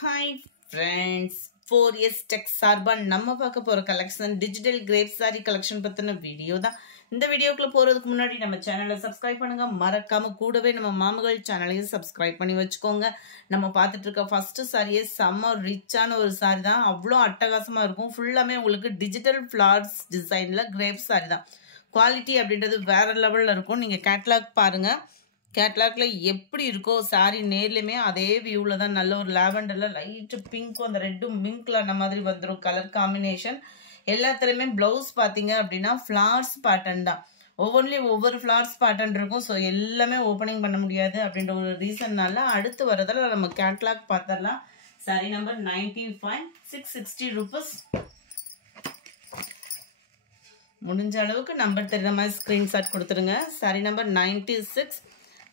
Hi friends, 4S Tech சார்பா நம்ம பார்க்க போற collection digital crepe sari collection பத்தின வீடியோ தான். இந்த வீடியோக்குள்ள போறதுக்கு முன்னாடி நம்ம சேனலை சப்ஸ்கிரைப் பண்ணுங்க. மறக்காம கூடவே நம்ம மாமகள் சேனலையும் சப்ஸ்கிரைப் பண்ணி வச்சுக்கோங்க. நம்ம பார்த்துட்டு இருக்க ஃபர்ஸ்ட் சாரியே செம்ம ரிச்சான ஒரு சாரி தான். அவ்வளோ அட்டகாசமா இருக்கும். ஃபுல்லாமே உங்களுக்கு டிஜிட்டல் ஃபிளார்ஸ் டிசைன்ல கிரேப் சாரி தான். குவாலிட்டி அப்படின்றது வேற லெவல்ல இருக்கும். நீங்க கேட்லாக் பாருங்க. கேட்லாக்ல எப்படி இருக்கோ சாரி நேர்லையுமே அதே வியூல தான். நல்ல ஒரு லாவெண்டர்ல லைட் பிங்க்கும் அந்த ரெட்டும் மிங்க்ல அந்த மாதிரி வந்துடும் கலர் காம்பினேஷன். எல்லாத்துலயுமே பிளவுஸ் பாத்தீங்க அப்படின்னா ஃபிளார்ஸ் பேட்டர்ன் தான். ஒவ்வொன்றிலையும் ஒவ்வொரு ஃபிளார்ஸ் பேட்டர்ன் இருக்கும். ஸோ எல்லாமே ஓப்பனிங் பண்ண முடியாது அப்படின்ற ஒரு ரீசன்னால அடுத்து வரதில் நம்ம கேட்லாக் பார்த்துடலாம். Sorry number 95, 660 rupees. முடிஞ்ச அளவுக்கு நம்பர் தெரியுற மாதிரி ஸ்கிரீன்ஷாட் கொடுத்துருங்க. Sorry number 96.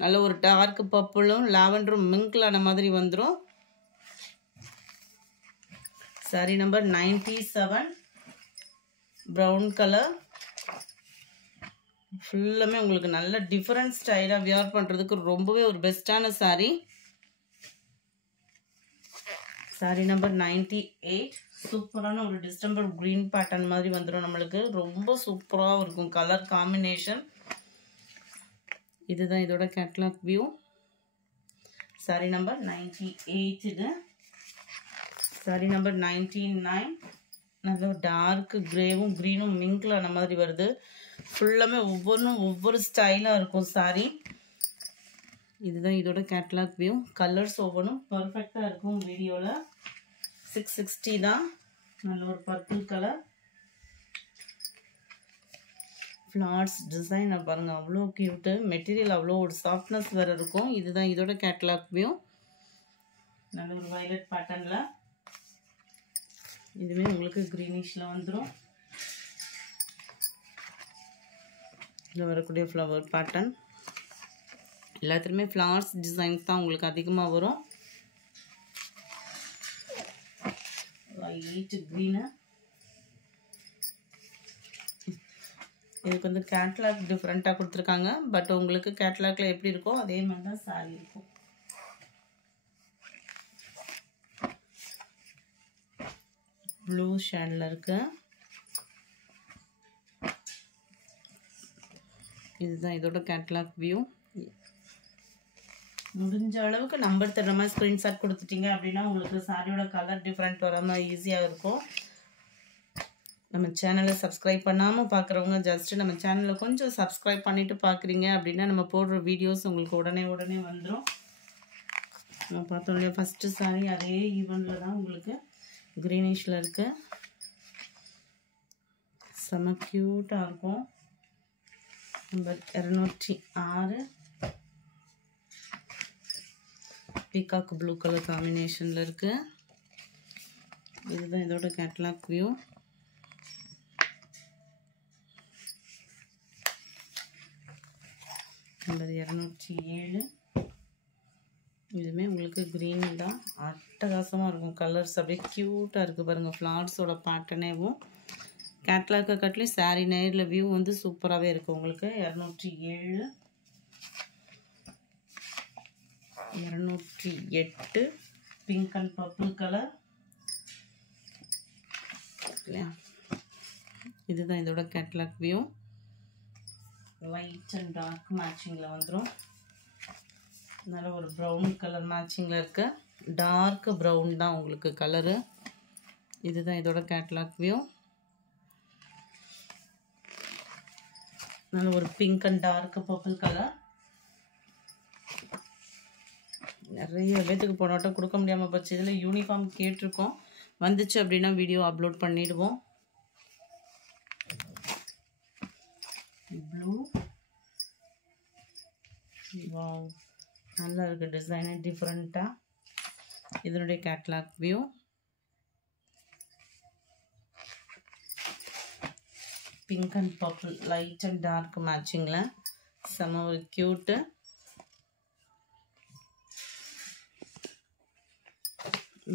நல்ல ஒரு டார்க் பர்பிளும் லாவெண்டரும் மிங்க்லான மாதிரி வந்துடும். Sorry number 97, brown colour. ஃபுல்லாமே உங்களுக்கு நல்ல டிஃபரெண்ட் ஸ்டைலாக வியர் பண்ணுறதுக்கு ரொம்பவே ஒரு பெஸ்ட்டான சாரி. சாரி நம்பர் 98, சூப்பரான ஒரு டிஸ்டம்பர் கிரீன் பேட்டர்ன் மாதிரி வந்துடும். நம்மளுக்கு ரொம்ப சூப்பராக இருக்கும் கலர் காம்பினேஷன். இதுதான் இதோட கேட்லாக் வியூ. சாரி நம்பர் 98 இது. சாரி நம்பர் 99, நல்ல டார்க் கிரேவும் க்ரீனும் மிங்க்ல அந்த மாதிரி வருது. ஃபுல்லாமே ஒவ்வொன்றும் ஒவ்வொரு ஸ்டைலாக இருக்கும் சாரி. இதுதான் இதோட கேட்லாக் வியூ. கலர்ஸ் ஒவ்வொன்றும் பர்ஃபெக்டாக இருக்கும். வீடியோவில் 660 தான். நல்ல ஒரு பர்பிள் கலர் ஃப்ளார்ஸ் டிசைனை பாருங்க, அவ்வளோ கியூட்டு. மெட்டீரியல் அவ்வளோ ஒரு சாஃப்ட்னஸ் வேறு இருக்கும். இதுதான் இதோட கேட்லாக் வியூ. நல்ல ஒரு வயலட் பேட்டர்னில். இதுவே உங்களுக்கு க்ரீனிஷில் வந்துடும். இதில் வரக்கூடிய ஃப்ளவர் பேட்டர்ன் எல்லாத்துலேயுமே ஃப்ளார்ஸ் டிசைன்ஸ் தான் உங்களுக்கு அதிகமாக வரும். Light green. இதுக்கு வந்து கேட்லாக் டிஃப்ரெண்ட்டாக கொடுத்துருக்காங்க. பட் உங்களுக்கு கேட்லாக்ல எப்படி இருக்கோ அதே மாதிரி தான் சாரி இருக்கும். ப்ளூ ஷேடில் இருக்கு. இதுதான் இதோட கேட்லாக் வியூ. முடிஞ்ச அளவுக்கு நம்பர் தர்ற மாதிரி ஸ்க்ரீன்ஷாட் கொடுத்துட்டீங்க அப்படின்னா உங்களுக்கு சாரியோட கலர் டிஃப்ரெண்ட் வராமல் ஈஸியாக இருக்கும். நம்ம சேனலை சப்ஸ்கிரைப் பண்ணாமல் பார்க்குறவங்க ஜஸ்ட்டு நம்ம சேனலை கொஞ்சம் சப்ஸ்கிரைப் பண்ணிவிட்டு பார்க்குறீங்க அப்படின்னா நம்ம போடுற வீடியோஸ் உங்களுக்கு உடனே வந்துடும். நம்ம பார்த்தோம் இல்லையா ஃபஸ்ட்டு சாரி அதே ஈவனில் தான் உங்களுக்கு க்ரீனிஷில் இருக்குது. செம்ம க்யூட்டாக இருக்கும். நம்பர் 206, பீகாக் ப்ளூ கலர் காம்பினேஷனில் இருக்குது. இதுதான் இதோட கேட்லாக் வியூ. நம்பர் 207. இதுவுமே உங்களுக்கு க்ரீன் தான். அட்டகாசமாக இருக்கும். கலர்ஸ் அப்படியே க்யூட்டாக இருக்குது பாருங்கள். ஃப்ளார்ஸோட பேட்டர்னேவும் கேட்லாக்கை கட்லேயும் சாரீ நேரில் வியூ வந்து சூப்பராகவே இருக்குது உங்களுக்கு. 207, 208, பிங்க் அண்ட் பர்பிள் கலர் இல்லையா. இதுதான் இதோட catalogue view. Light and dark மேட்சிங்கில் வந்துடும். நல்ல ஒரு ப்ரௌன் கலர் மேட்சிங்கில் இருக்கு. டார்க் ப்ரௌன் தான் உங்களுக்கு கலரு. இதுதான் இதோட கேட்லாக் வியூ. நல்ல ஒரு pink and dark purple colour. நிறைய பேத்துக்கு போனோட்டம் கொடுக்க முடியாமல் போச்சு. இதில் யூனிஃபார்ம் கேட்டிருக்கோம். வந்துச்சு அப்படின்னா வீடியோ அப்லோட் பண்ணிடுவோம். ப்ளூ, வாவ், நல்லா இருக்கு டிசைனு டிஃப்ரெண்ட்டாக. இதனுடைய catalogue view. Pink and purple light and dark மேட்சிங்கில் செம்ம ஒரு க்யூட்டு.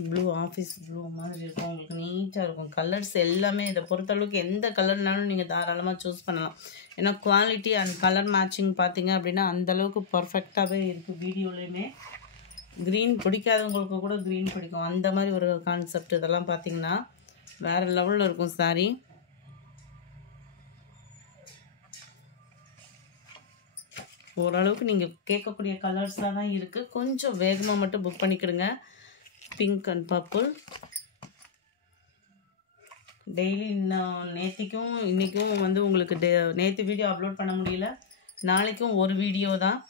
ப்ளூ ஆஃபீஸ் ப்ளூ மாதிரி இருக்கும். உங்களுக்கு நீட்டாக இருக்கும். கலர்ஸ் எல்லாமே இதை பொறுத்தளவுக்கு எந்த கலர்னாலும் நீங்கள் தாராளமாக சூஸ் பண்ணலாம். ஏன்னா குவாலிட்டி அண்ட் கலர் மேட்சிங் பார்த்தீங்க அப்படின்னா அந்தளவுக்கு பர்ஃபெக்டாகவே இருக்குது. வீடியோலையுமே க்ரீன் பிடிக்காதவங்களுக்கு கூட க்ரீன் பிடிக்கும், அந்த மாதிரி ஒரு கான்செப்ட். இதெல்லாம் பார்த்தீங்கன்னா வேறு லெவலில் இருக்கும் சாரீ. ஓரளவுக்கு நீங்கள் கேட்கக்கூடிய கலர்ஸாக தான் இருக்குது. கொஞ்சம் வேகமாக மட்டும் புக் பண்ணிக்கிடுங்க. Pink and purple. டெய்லி நேற்றுக்கும் இன்றைக்கும் வந்து உங்களுக்கு நேற்று வீடியோ அப்லோட் பண்ண முடியல, நாளைக்கும் ஒரு வீடியோ தான்.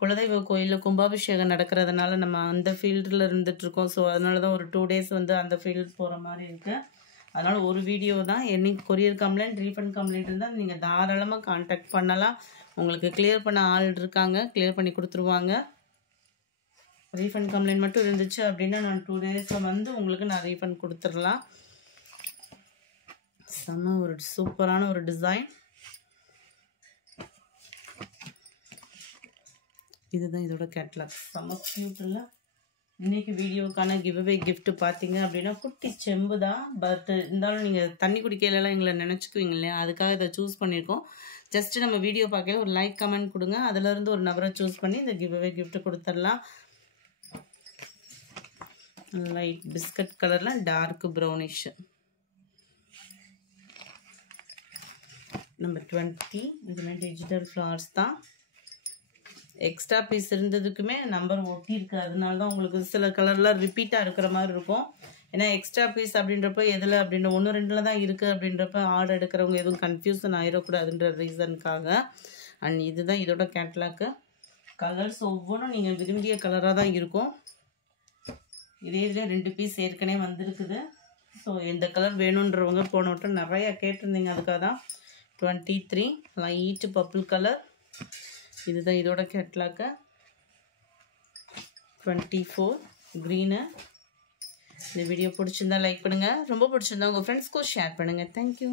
குலதெய்வ கோயிலில் கும்பாபிஷேகம் நடக்கிறதுனால நம்ம அந்த ஃபீல்டில் இருந்துகிட்ருக்கோம். ஸோ அதனால தான் ஒரு 2 days வந்து அந்த ஃபீல்டு போகிற மாதிரி இருக்குது. அதனால் ஒரு வீடியோ தான். என்னைக்கு கொரியர் கம்ப்ளைண்ட், ரீஃபண்ட் கம்ப்ளைண்ட் இருந்தால் நீங்கள் தாராளமாக கான்டாக்ட் பண்ணலாம். உங்களுக்கு கிளியர் பண்ண ஆள் இருக்காங்க, கிளியர் பண்ணி கொடுத்துருவாங்க. ரீஃபண்ட் கம்ப்ளைண்ட் மட்டும் இருந்துச்சு அப்படின்னா நான் 2 days வந்து உங்களுக்கு நான் ரீஃபண்ட் கொடுத்துடலாம். செம்ம ஒரு சூப்பரான ஒரு டிசைன். இதுதான் இதோட கேட்லாக். செம்ம க்யூட் இல்லை? இன்றைக்கி வீடியோக்கான கிவ்அவே கிஃப்ட் பார்த்தீங்க அப்படின்னா குட்டி செம்பு தான். பட் இருந்தாலும் நீங்கள் தண்ணி குடிக்கலாம் எங்களை நினச்சிக்குவீங்க இல்லையா, அதுக்காக இதை சூஸ் பண்ணியிருக்கோம். ஜஸ்ட்டு நம்ம வீடியோ பார்க்கல ஒரு லைக் கமெண்ட் கொடுங்க, அதிலேருந்து ஒரு நபரை சூஸ் பண்ணி இந்த கிவ்அவே கிஃப்ட் கொடுத்துடலாம். லைட் பிஸ்கட் கலரில் டார்க் ப்ரௌனிஷ். நம்பர் 20. இதுவுமே டிஜிட்டல் ஃப்ளவர்ஸ் தான். எக்ஸ்ட்ரா பீஸ் இருந்ததுக்குமே நம்பர் ஒட்டியிருக்கு, அதனால தான் உங்களுக்கு சில கலர்லாம் ரிப்பீட்டாக இருக்கிற மாதிரி இருக்கும். ஏன்னா எக்ஸ்ட்ரா பீஸ் அப்படின்றப்ப எதில் அப்படின்ற 1-2 தான் இருக்குது அப்படின்றப்ப ஆர்டர் எடுக்கிறவங்க எதுவும் கன்ஃபியூஷன் ஆகிடக்கூடாதுன்ற ரீசனுக்காக. அண்ட் இதுதான் இதோட கேட்லாக்கு. கலர்ஸ் ஒவ்வொன்றும் நீங்கள் விரும்பிய கலராக தான் இருக்கும். இதே இதில் 2 பீஸ் ஏற்கனவே வந்திருக்குது. ஸோ எந்த கலர் வேணுன்றவங்க போன வட்டம் நிறையா கேட்டிருந்தீங்க, அதுக்காக தான். 23 லைட் பர்பிள் கலர். இதுதான் இதோட கேட்லாக்கு. 24 க்ரீனு. இந்த வீடியோ பிடிச்சிருந்தா லைக் பண்ணுங்கள், ரொம்ப பிடிச்சிருந்தா உங்கள் ஃப்ரெண்ட்ஸ்க்கும் ஷேர் பண்ணுங்கள். தேங்க்யூ.